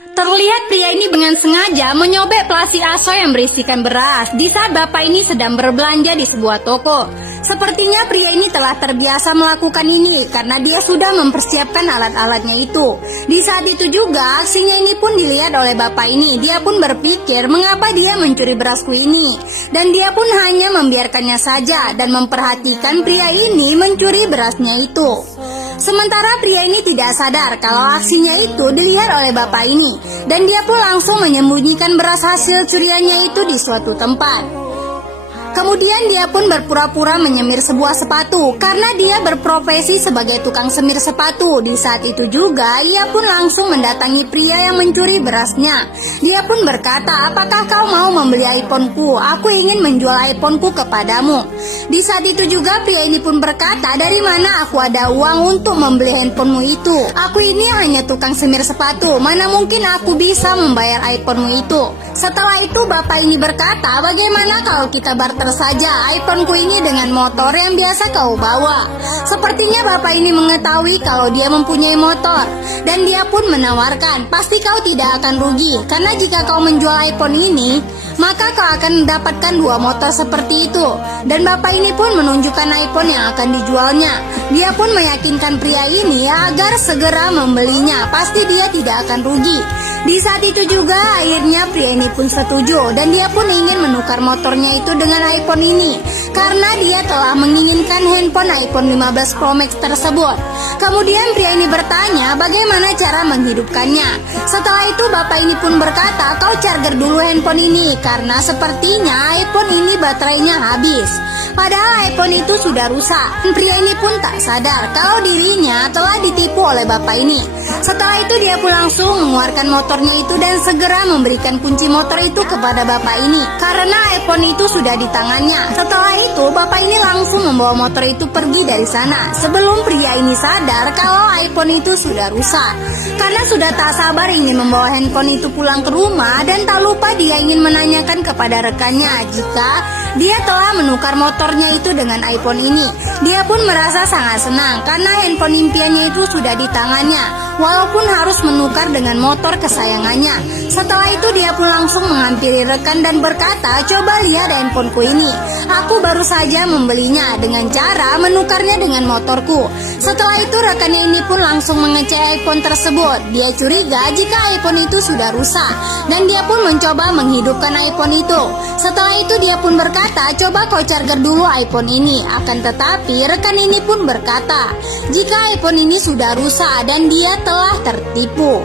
Terlihat pria ini dengan sengaja menyobek plastik aso yang berisikan beras di saat bapak ini sedang berbelanja di sebuah toko. Sepertinya pria ini telah terbiasa melakukan ini karena dia sudah mempersiapkan alat-alatnya itu. Di saat itu juga aksinya ini pun dilihat oleh bapak ini. Dia pun berpikir mengapa dia mencuri berasku ini. Dan dia pun hanya membiarkannya saja dan memperhatikan pria ini mencuri berasnya itu. Sementara pria ini tidak sadar kalau aksinya itu dilihat oleh bapak ini. Dan dia pun langsung menyembunyikan beras hasil curiannya itu di suatu tempat. Kemudian dia pun berpura-pura menyemir sebuah sepatu karena dia berprofesi sebagai tukang semir sepatu. Di saat itu juga ia pun langsung mendatangi pria yang mencuri berasnya. Dia pun berkata, "Apakah kau mau membeli iPhone-ku? Aku ingin menjual iPhone-ku kepadamu." Di saat itu juga pria ini pun berkata, "Dari mana aku ada uang untuk membeli handphonemu itu? Aku ini hanya tukang semir sepatu. Mana mungkin aku bisa membayar iPhonemu itu?" Setelah itu bapak ini berkata, "Bagaimana kalau kita barter saja iPhone-ku ini dengan motor yang biasa kau bawa?" Sepertinya bapak ini mengetahui kalau dia mempunyai motor. Dan dia pun menawarkan, "Pasti kau tidak akan rugi. Karena jika kau menjual iPhone ini, maka kau akan mendapatkan 2 motor seperti itu." Dan bapak ini pun menunjukkan iPhone yang akan dijualnya. Dia pun meyakinkan pria ini agar segera membelinya. Pasti dia tidak akan rugi. Di saat itu juga akhirnya pria ini pun setuju dan dia pun ingin menukar motornya itu dengan iPhone ini karena dia telah menginginkan handphone iPhone 15 Pro Max tersebut. Kemudian pria ini bertanya bagaimana cara menghidupkannya. Setelah itu bapak ini pun berkata, "Kau charger dulu handphone ini karena sepertinya iPhone ini baterainya habis." Padahal iPhone itu sudah rusak. Pria ini pun tak sadar kalau dirinya telah ditipu oleh bapak ini. Setelah itu dia pun langsung mengeluarkan motornya itu dan segera memberikan kunci motor itu kepada bapak ini karena iPhone itu sudah di tangannya. Setelah itu bapak ini langsung membawa motor itu pergi dari sana sebelum pria ini sadar kalau iPhone itu sudah rusak. Karena sudah tak sabar ingin membawa handphone itu pulang ke rumah dan tak lupa dia ingin menanyakan kepada rekannya jika dia telah menukar motornya itu dengan iPhone ini. Dia pun merasa sangat senang karena handphone impiannya itu sudah di tangannya, walaupun harus menukar dengan motor kesayangannya. Setelah itu dia pun langsung menghampiri rekan dan berkata, "Coba lihat handphoneku ini. Aku baru saja membelinya dengan cara menukarnya dengan motorku." Setelah itu rekannya ini pun langsung mengecek iPhone tersebut. Dia curiga jika iPhone itu sudah rusak dan dia pun mencoba menghidupkan iPhone itu. Setelah itu dia pun berkata, "Coba kau charger dulu iPhone ini." Akan tetapi rekan ini pun berkata, jika iPhone ini sudah rusak dan dia telah tertipu.